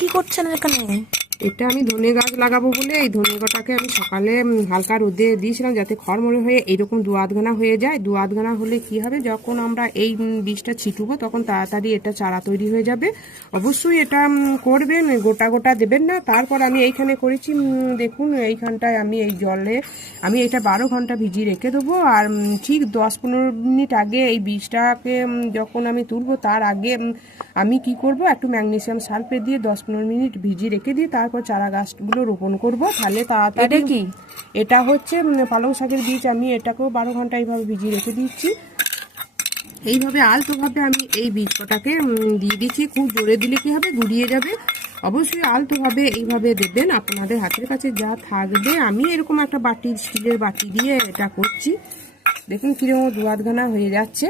কি করছেন এখানে? এটা আমি ধনে গাছ লাগাবো বলে এই ধনে গাছটাকে আমি সকালে হালকা রোদে দিয়েছিলাম যাতে খড়মড়ে হয়ে এইরকম দু আধখানা হয়ে যায়। দু আধখানা হলে কি হবে, যখন আমরা এই বীজটা ছিটুবো তখন তাড়াতাড়ি এটা চারা তৈরি হয়ে যাবে। অবশ্যই এটা করবেন, গোটা গোটা দেবেন না। তারপর আমি এইখানে করেছি, দেখুন এইখানটায় আমি এই জলে আমি এটা 12 ঘন্টা ভিজিয়ে রেখে দেবো। আর ঠিক 10-15 মিনিট আগে এই বীজটাকে যখন আমি তুলবো তার আগে আমি কি করব, একটু ম্যাগনেসিয়াম সালফেট দিয়ে 10-15 মিনিট ভিজিয়ে রেখে দিয়ে তারপর চারা গাছগুলো রোপণ করব, তাহলে তাড়াতাড়ি। এটা কি? এটা হচ্ছে পালং শাকের বীজ। আমি এটাকেও 12 ঘন্টা এইভাবে ভিজিয়ে রেখে দিচ্ছি। এইভাবে আলতোভাবে আমি এই বীজ কটাকে দিয়ে দিচ্ছি। খুব জোরে দিলে কি হবে, গুড়িয়ে যাবে। অবশ্যই আলতোভাবে এইভাবে দেবেন, আপনাদের হাতের কাছে যা থাকবে। আমি এরকম একটা বাটি, স্টিলের বাটি দিয়ে এটা করছি। দেখুন কিরকম দু আধখানা হয়ে যাচ্ছে।